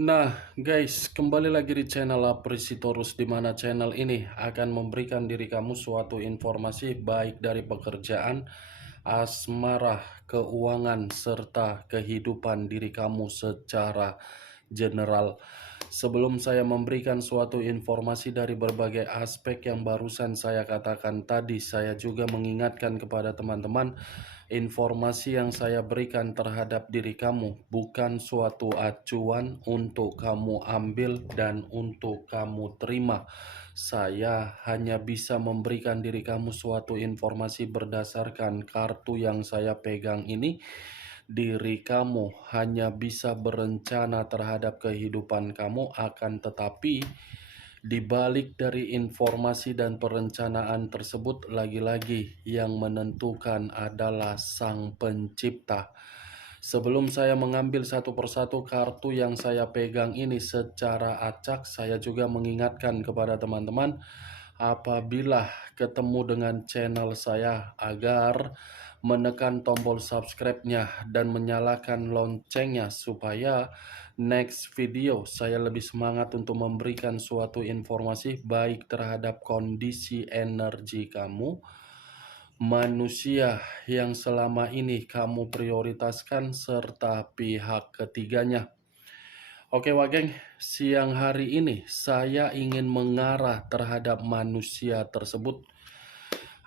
Nah, guys, kembali lagi di channel Apresitorus, di mana channel ini akan memberikan diri kamu suatu informasi baik dari pekerjaan, asmara, keuangan, serta kehidupan diri kamu secara general. Sebelum saya memberikan suatu informasi dari berbagai aspek yang barusan saya katakan tadi, saya juga mengingatkan kepada teman-teman, informasi yang saya berikan terhadap diri kamu bukan suatu acuan untuk kamu ambil dan untuk kamu terima. Saya hanya bisa memberikan diri kamu suatu informasi berdasarkan kartu yang saya pegang ini. Diri kamu hanya bisa berencana terhadap kehidupan kamu, akan tetapi di balik dari informasi dan perencanaan tersebut, lagi-lagi yang menentukan adalah Sang Pencipta. Sebelum saya mengambil satu persatu kartu yang saya pegang ini secara acak, saya juga mengingatkan kepada teman-teman, apabila ketemu dengan channel saya, agar menekan tombol subscribe-nya dan menyalakan loncengnya supaya next video saya lebih semangat untuk memberikan suatu informasi baik terhadap kondisi energi kamu, manusia yang selama ini kamu prioritaskan, serta pihak ketiganya. Oke Wageng, siang hari ini saya ingin mengarah terhadap manusia tersebut.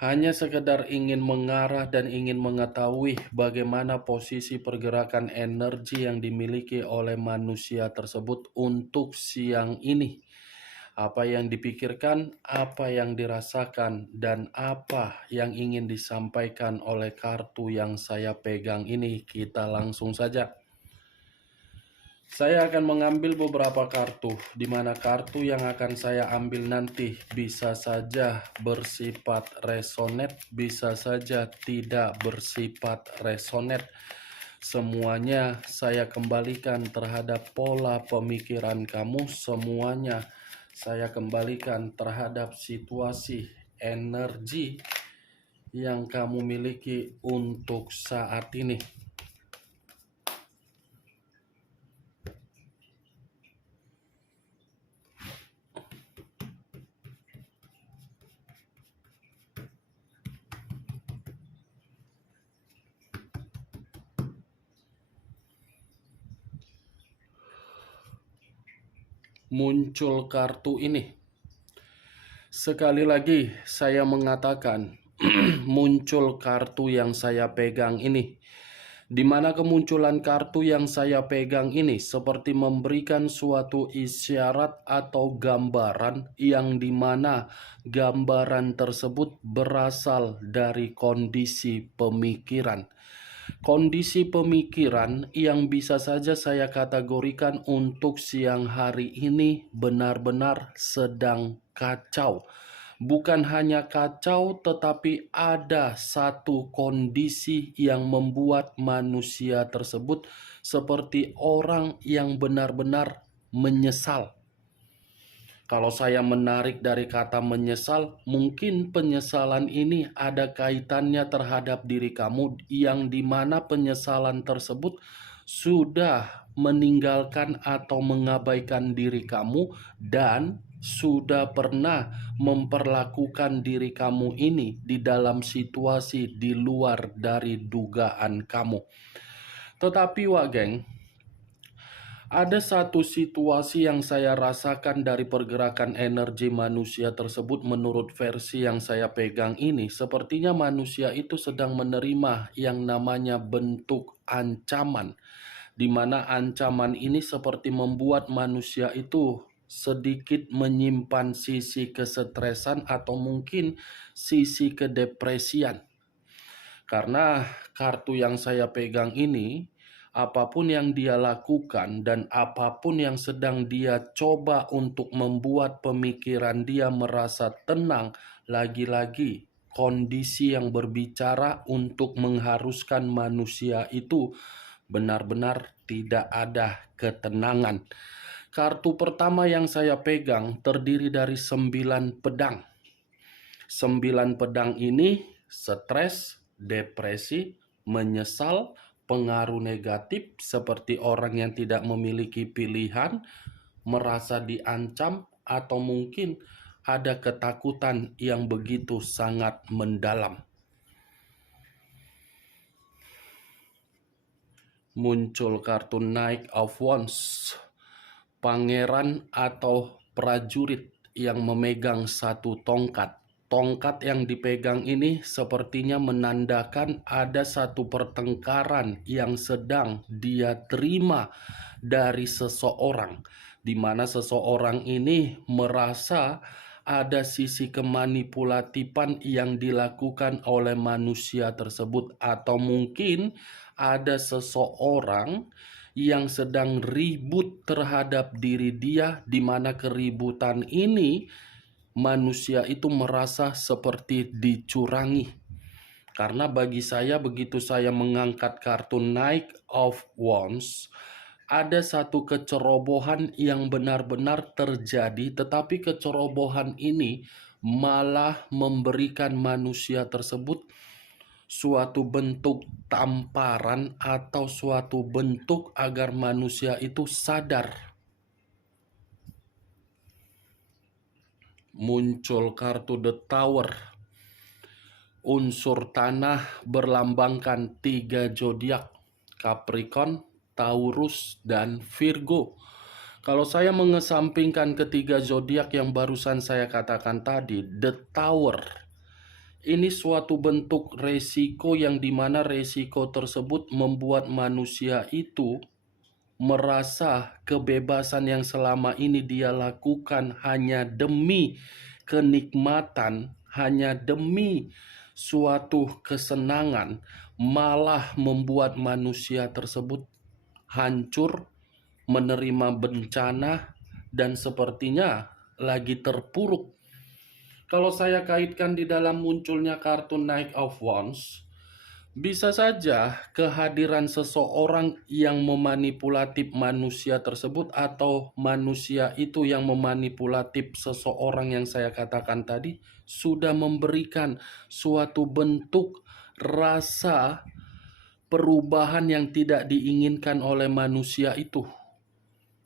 Hanya sekedar ingin mengarah dan ingin mengetahui bagaimana posisi pergerakan energi yang dimiliki oleh manusia tersebut untuk siang ini. Apa yang dipikirkan, apa yang dirasakan, dan apa yang ingin disampaikan oleh kartu yang saya pegang ini. Kita langsung saja. Saya akan mengambil beberapa kartu, di mana kartu yang akan saya ambil nanti bisa saja bersifat resonate, bisa saja tidak bersifat resonate. Semuanya saya kembalikan terhadap pola pemikiran kamu, semuanya saya kembalikan terhadap situasi energi yang kamu miliki untuk saat ini. Muncul kartu ini. Sekali lagi saya mengatakan, muncul kartu yang saya pegang ini. Di mana kemunculan kartu yang saya pegang ini seperti memberikan suatu isyarat atau gambaran, yang dimana gambaran tersebut berasal dari kondisi pemikiran. Kondisi pemikiran yang bisa saja saya kategorikan untuk siang hari ini benar-benar sedang kacau. Bukan hanya kacau, tetapi ada satu kondisi yang membuat manusia tersebut seperti orang yang benar-benar menyesal. Kalau saya menarik dari kata menyesal, mungkin penyesalan ini ada kaitannya terhadap diri kamu, yang dimana penyesalan tersebut sudah meninggalkan atau mengabaikan diri kamu dan sudah pernah memperlakukan diri kamu ini di dalam situasi di luar dari dugaan kamu. Tetapi Wageng, ada satu situasi yang saya rasakan dari pergerakan energi manusia tersebut. Menurut versi yang saya pegang ini, sepertinya manusia itu sedang menerima yang namanya bentuk ancaman, di mana ancaman ini seperti membuat manusia itu sedikit menyimpan sisi kesetresan atau mungkin sisi kedepresian. Karena kartu yang saya pegang ini, apapun yang dia lakukan dan apapun yang sedang dia coba untuk membuat pemikiran dia merasa tenang, lagi-lagi kondisi yang berbicara untuk mengharuskan manusia itu benar-benar tidak ada ketenangan. Kartu pertama yang saya pegang terdiri dari 9 pedang. 9 pedang ini stres, depresi, menyesal, pengaruh negatif seperti orang yang tidak memiliki pilihan, merasa diancam, atau mungkin ada ketakutan yang begitu sangat mendalam. Muncul kartu Knight of Wands, pangeran atau prajurit yang memegang satu tongkat. Tongkat yang dipegang ini sepertinya menandakan ada satu pertengkaran yang sedang dia terima dari seseorang, di mana seseorang ini merasa ada sisi kemanipulatifan yang dilakukan oleh manusia tersebut, atau mungkin ada seseorang yang sedang ribut terhadap diri dia, di mana keributan ini manusia itu merasa seperti dicurangi. Karena bagi saya, begitu saya mengangkat kartu Knight of Wands, ada satu kecerobohan yang benar-benar terjadi, tetapi kecerobohan ini malah memberikan manusia tersebut suatu bentuk tamparan atau suatu bentuk agar manusia itu sadar. Muncul kartu The Tower. Unsur tanah berlambangkan 3 zodiak, Capricorn, Taurus, dan Virgo. Kalau saya mengesampingkan ketiga zodiak yang barusan saya katakan tadi, The Tower ini suatu bentuk resiko yang dimana resiko tersebut membuat manusia itu merasa kebebasan yang selama ini dia lakukan hanya demi kenikmatan, hanya demi suatu kesenangan, malah membuat manusia tersebut hancur, menerima bencana, dan sepertinya lagi terpuruk. Kalau saya kaitkan di dalam munculnya kartu Knight of Wands, bisa saja kehadiran seseorang yang memanipulatif manusia tersebut, atau manusia itu yang memanipulatif seseorang yang saya katakan tadi, sudah memberikan suatu bentuk rasa perubahan yang tidak diinginkan oleh manusia itu.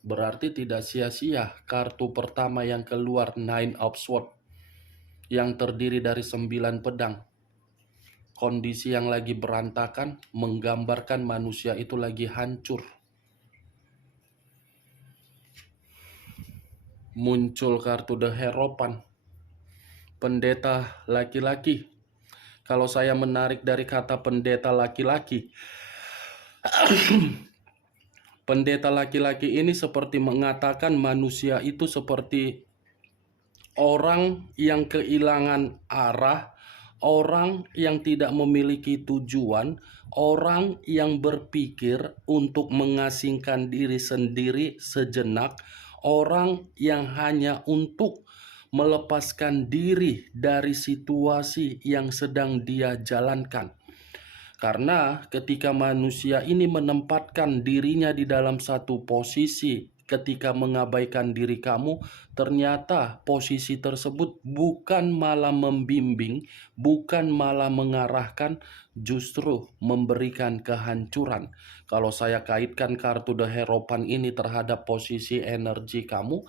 Berarti tidak sia-sia kartu pertama yang keluar, Nine of Swords, yang terdiri dari 9 pedang. Kondisi yang lagi berantakan menggambarkan manusia itu lagi hancur. Muncul kartu The Hierophant, pendeta laki-laki. Kalau saya menarik dari kata pendeta laki-laki, pendeta laki-laki ini seperti mengatakan manusia itu seperti orang yang kehilangan arah, orang yang tidak memiliki tujuan, orang yang berpikir untuk mengasingkan diri sendiri sejenak, orang yang hanya untuk melepaskan diri dari situasi yang sedang dia jalankan. Karena ketika manusia ini menempatkan dirinya di dalam satu posisi, ketika mengabaikan diri kamu, ternyata posisi tersebut bukan malah membimbing, bukan malah mengarahkan, justru memberikan kehancuran. Kalau saya kaitkan kartu The Hierophant ini terhadap posisi energi kamu,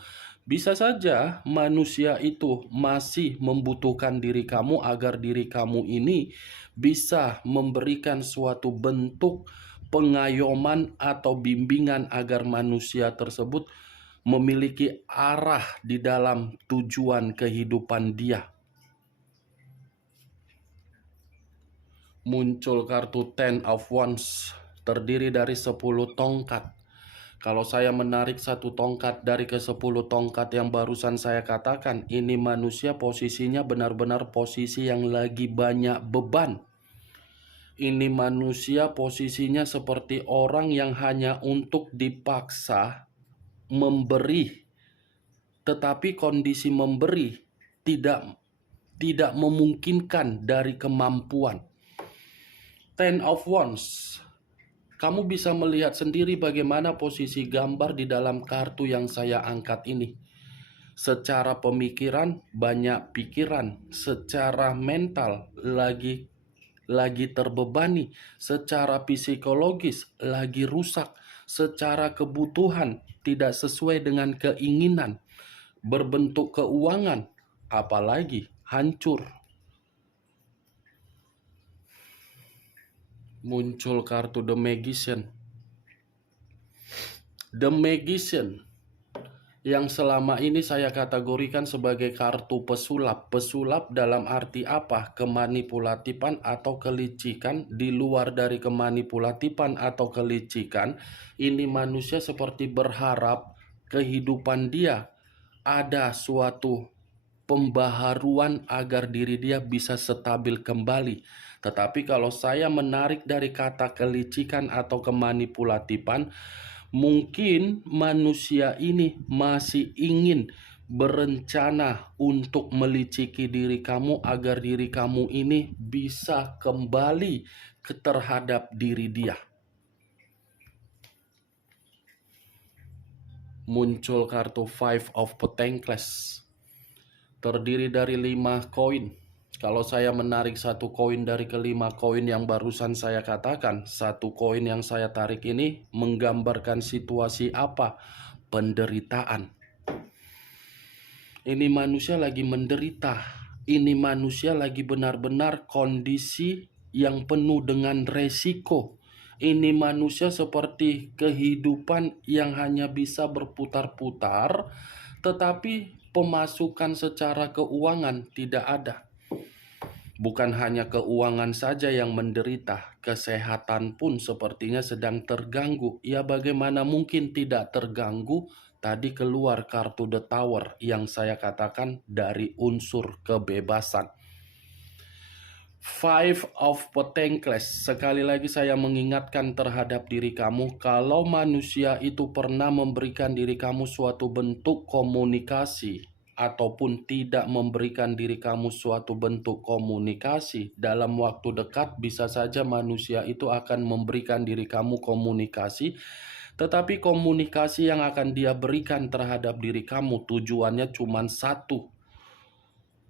bisa saja manusia itu masih membutuhkan diri kamu agar diri kamu ini bisa memberikan suatu bentuk pengayoman atau bimbingan agar manusia tersebut memiliki arah di dalam tujuan kehidupan dia. Muncul kartu Ten of Wands, terdiri dari 10 tongkat. Kalau saya menarik satu tongkat dari ke-10 tongkat yang barusan saya katakan, ini manusia posisinya benar-benar posisi yang lagi banyak beban. Ini manusia posisinya seperti orang yang hanya untuk dipaksa memberi, tetapi kondisi memberi tidak memungkinkan dari kemampuan. Ten of Wands, kamu bisa melihat sendiri bagaimana posisi gambar di dalam kartu yang saya angkat ini. Secara pemikiran, banyak pikiran. Secara mental, lagi lagi terbebani, secara psikologis lagi rusak, secara kebutuhan tidak sesuai dengan keinginan, berbentuk keuangan, apalagi hancur. Muncul kartu The Magician. The Magician yang selama ini saya kategorikan sebagai kartu pesulap. Pesulap dalam arti apa? Kemanipulatifan atau kelicikan. Di luar dari kemanipulatifan atau kelicikan, ini manusia seperti berharap kehidupan dia ada suatu pembaharuan agar diri dia bisa stabil kembali. Tetapi kalau saya menarik dari kata kelicikan atau kemanipulatifan, mungkin manusia ini masih ingin berencana untuk meliciki diri kamu agar diri kamu ini bisa kembali terhadap diri dia. Muncul kartu Five of Pentacles. Terdiri dari 5 koin. Kalau saya menarik satu koin dari kelima koin yang barusan saya katakan, satu koin yang saya tarik ini menggambarkan situasi apa? Penderitaan. Ini manusia lagi menderita. Ini manusia lagi benar-benar kondisi yang penuh dengan resiko. Ini manusia seperti kehidupan yang hanya bisa berputar-putar, tetapi pemasukan secara keuangan tidak ada. Bukan hanya keuangan saja yang menderita, kesehatan pun sepertinya sedang terganggu. Ya, bagaimana mungkin tidak terganggu? Tadi keluar kartu The Tower yang saya katakan dari unsur kebebasan. Five of Pentacles. Sekali lagi saya mengingatkan terhadap diri kamu, kalau manusia itu pernah memberikan diri kamu suatu bentuk komunikasi ataupun tidak memberikan diri kamu suatu bentuk komunikasi, dalam waktu dekat bisa saja manusia itu akan memberikan diri kamu komunikasi, tetapi komunikasi yang akan dia berikan terhadap diri kamu tujuannya cuma satu,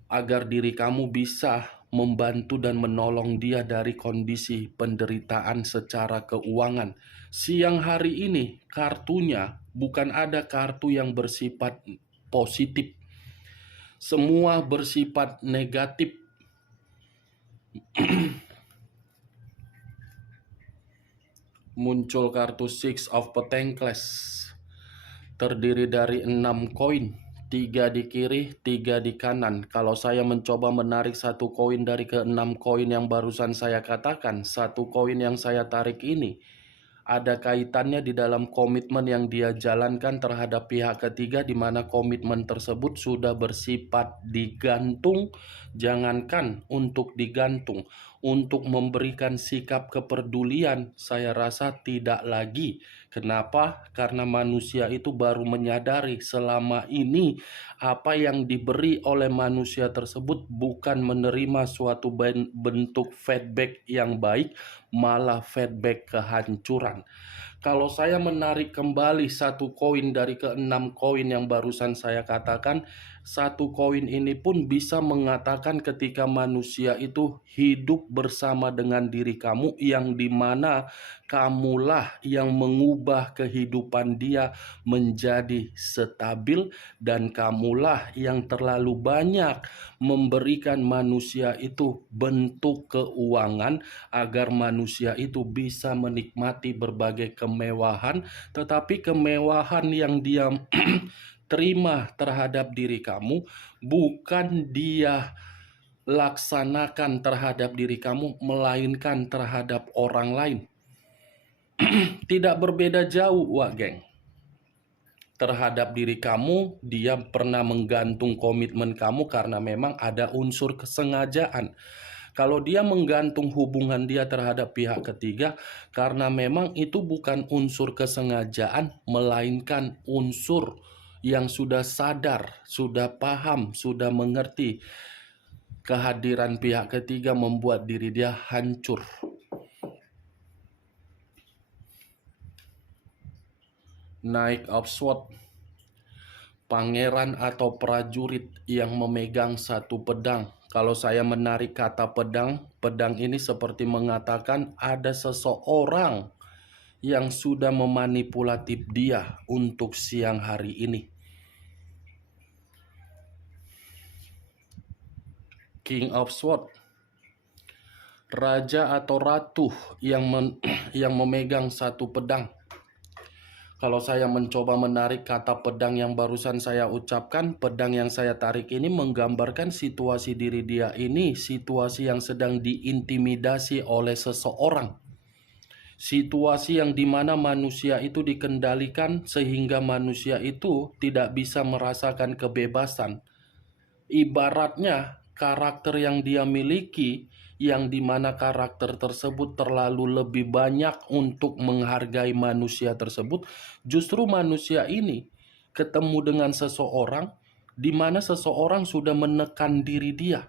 agar diri kamu bisa membantu dan menolong dia dari kondisi penderitaan secara keuangan. Siang hari ini kartunya bukan ada kartu yang bersifat positif, semua bersifat negatif. Muncul kartu Six of Pentacles. Terdiri dari 6 koin, 3 di kiri, 3 di kanan. Kalau saya mencoba menarik satu koin dari ke-6 koin yang barusan saya katakan, satu koin yang saya tarik ini ada kaitannya di dalam komitmen yang dia jalankan terhadap pihak ketiga, di mana komitmen tersebut sudah bersifat digantung. Jangankan untuk digantung, untuk memberikan sikap kepedulian saya rasa tidak lagi. Kenapa? Karena manusia itu baru menyadari selama ini apa yang diberi oleh manusia tersebut bukan menerima suatu bentuk feedback yang baik, malah feedback kehancuran. Kalau saya menarik kembali satu koin dari ke-6 koin yang barusan saya katakan, satu koin ini pun bisa mengatakan ketika manusia itu hidup bersama dengan diri kamu, yang dimana kamulah yang mengubah kehidupan dia menjadi stabil, dan kamulah yang terlalu banyak memberikan manusia itu bentuk keuangan agar manusia itu bisa menikmati berbagai kemewahan, tetapi kemewahan yang dia terima terhadap diri kamu bukan dia laksanakan terhadap diri kamu, melainkan terhadap orang lain. Tidak berbeda jauh, wah geng. Terhadap diri kamu, dia pernah menggantung komitmen kamu karena memang ada unsur kesengajaan. Kalau dia menggantung hubungan dia terhadap pihak ketiga, karena memang itu bukan unsur kesengajaan, melainkan unsur yang sudah sadar, sudah paham, sudah mengerti. Kehadiran pihak ketiga membuat diri dia hancur. Knight of Swords. pangeran atau prajurit yang memegang satu pedang. Kalau saya menarik kata pedang, pedang ini seperti mengatakan ada seseorang yang sudah memanipulatif dia untuk siang hari ini. King of Swords, raja atau ratu yang memegang satu pedang. Kalau saya mencoba menarik kata pedang yang barusan saya ucapkan, pedang yang saya tarik ini menggambarkan situasi diri dia ini, situasi yang sedang diintimidasi oleh seseorang. Situasi yang dimana manusia itu dikendalikan sehingga manusia itu tidak bisa merasakan kebebasan. Ibaratnya karakter yang dia miliki, yang dimana karakter tersebut terlalu lebih banyak untuk menghargai manusia tersebut, justru manusia ini ketemu dengan seseorang di mana seseorang sudah menekan diri dia.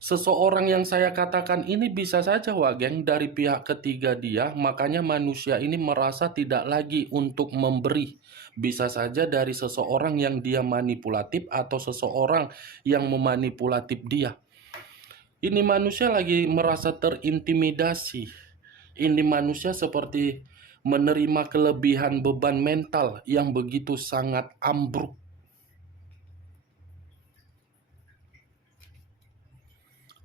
Seseorang yang saya katakan ini bisa saja Wageng dari pihak ketiga dia, makanya manusia ini merasa tidak lagi untuk memberi. Bisa saja dari seseorang yang dia manipulatif atau seseorang yang memanipulatif dia. Ini manusia lagi merasa terintimidasi. Ini manusia seperti menerima kelebihan beban mental yang begitu sangat ambruk.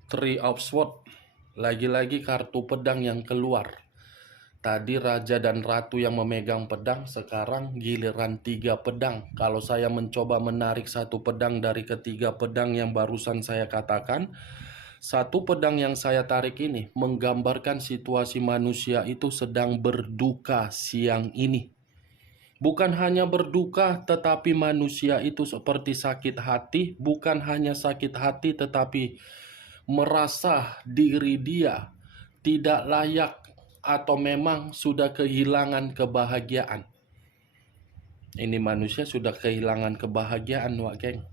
Three of Swords, lagi-lagi kartu pedang yang keluar. Tadi raja dan ratu yang memegang pedang, sekarang giliran 3 pedang. Kalau saya mencoba menarik satu pedang dari ketiga pedang yang barusan saya katakan, satu pedang yang saya tarik ini menggambarkan situasi manusia itu sedang berduka siang ini. Bukan hanya berduka, tetapi manusia itu seperti sakit hati. Bukan hanya sakit hati, tetapi merasa diri dia tidak layak atau memang sudah kehilangan kebahagiaan. Ini manusia sudah kehilangan kebahagiaan, Wak Geng.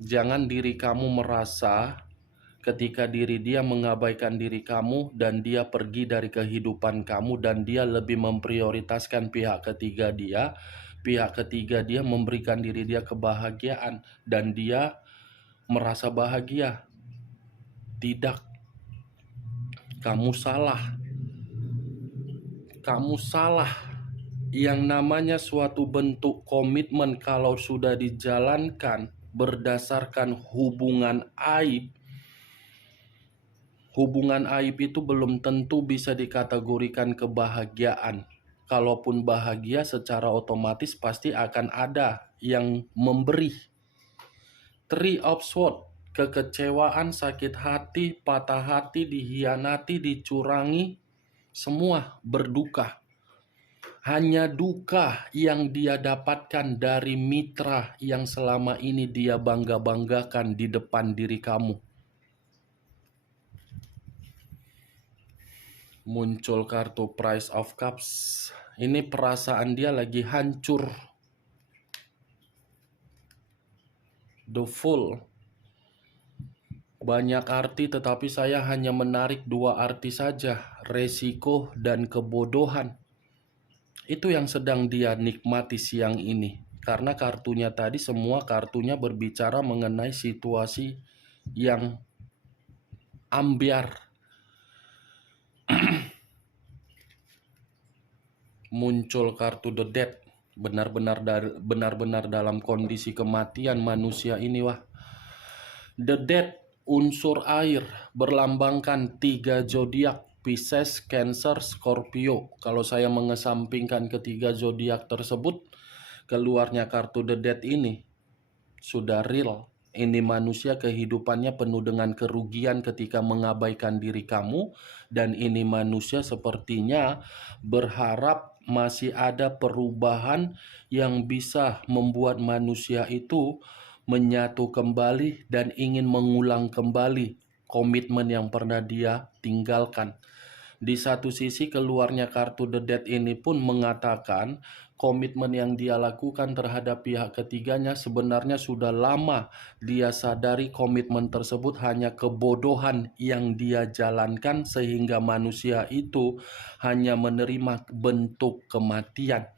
Jangan diri kamu merasa ketika diri dia mengabaikan diri kamu dan dia pergi dari kehidupan kamu dan dia lebih memprioritaskan pihak ketiga dia. Pihak ketiga dia memberikan diri dia kebahagiaan dan dia merasa bahagia. Tidak, kamu salah. Kamu salah. Yang namanya suatu bentuk komitmen kalau sudah dijalankan berdasarkan hubungan aib. Hubungan aib itu belum tentu bisa dikategorikan kebahagiaan. Kalaupun bahagia secara otomatis pasti akan ada yang memberi. Three of Swords, kekecewaan, sakit hati, patah hati, dihianati, dicurangi, semua berduka. Hanya duka yang dia dapatkan dari mitra yang selama ini dia bangga-banggakan di depan diri kamu. Muncul kartu Price of Cups. Ini perasaan dia lagi hancur. The Fool. Banyak arti tetapi saya hanya menarik 2 arti saja, resiko dan kebodohan. Itu yang sedang dia nikmati siang ini. Karena kartunya tadi semua kartunya berbicara mengenai situasi yang ambyar. Muncul kartu The Dead. Benar-benar dalam kondisi kematian manusia ini, wah. The Dead, unsur air, berlambangkan 3 zodiak, Pisces, Cancer, Scorpio. Kalau saya mengesampingkan ketiga zodiak tersebut, keluarnya kartu The Dead ini sudah real. Ini manusia kehidupannya penuh dengan kerugian ketika mengabaikan diri kamu. Dan ini manusia sepertinya berharap masih ada perubahan yang bisa membuat manusia itu menyatu kembali dan ingin mengulang kembali komitmen yang pernah dia tinggalkan. Di satu sisi keluarnya kartu The Dead ini pun mengatakan komitmen yang dia lakukan terhadap pihak ketiganya sebenarnya sudah lama dia sadari komitmen tersebut hanya kebodohan yang dia jalankan sehingga manusia itu hanya menerima bentuk kematian.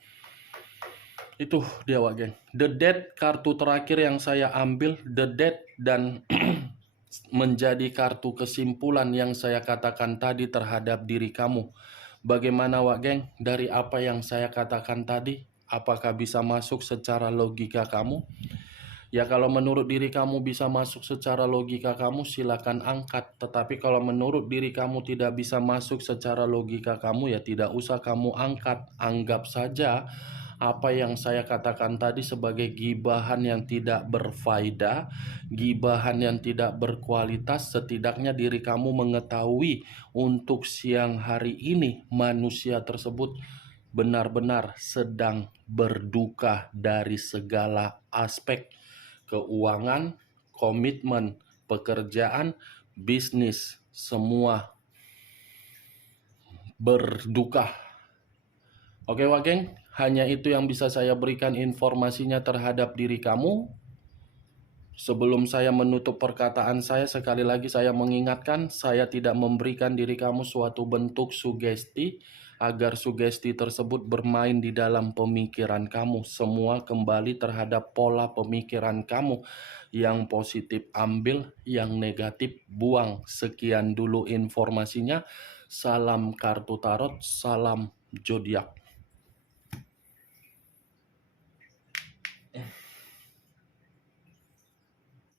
Itu dia Wak geng. The Death kartu terakhir yang saya ambil, The Death, dan menjadi kartu kesimpulan yang saya katakan tadi terhadap diri kamu. Bagaimana Wak geng, dari apa yang saya katakan tadi, apakah bisa masuk secara logika kamu? Ya kalau menurut diri kamu bisa masuk secara logika kamu, silakan angkat. Tetapi kalau menurut diri kamu tidak bisa masuk secara logika kamu, ya tidak usah kamu angkat. Anggap saja apa yang saya katakan tadi sebagai gibahan yang tidak berfaedah, gibahan yang tidak berkualitas. Setidaknya diri kamu mengetahui untuk siang hari ini manusia tersebut benar-benar sedang berduka dari segala aspek: keuangan, komitmen, pekerjaan, bisnis, semua berduka. Oke Wak geng, hanya itu yang bisa saya berikan informasinya terhadap diri kamu. Sebelum saya menutup perkataan saya, sekali lagi saya mengingatkan, saya tidak memberikan diri kamu suatu bentuk sugesti agar sugesti tersebut bermain di dalam pemikiran kamu. Semua kembali terhadap pola pemikiran kamu. Yang positif ambil, yang negatif buang. Sekian dulu informasinya. Salam kartu tarot, salam zodiak.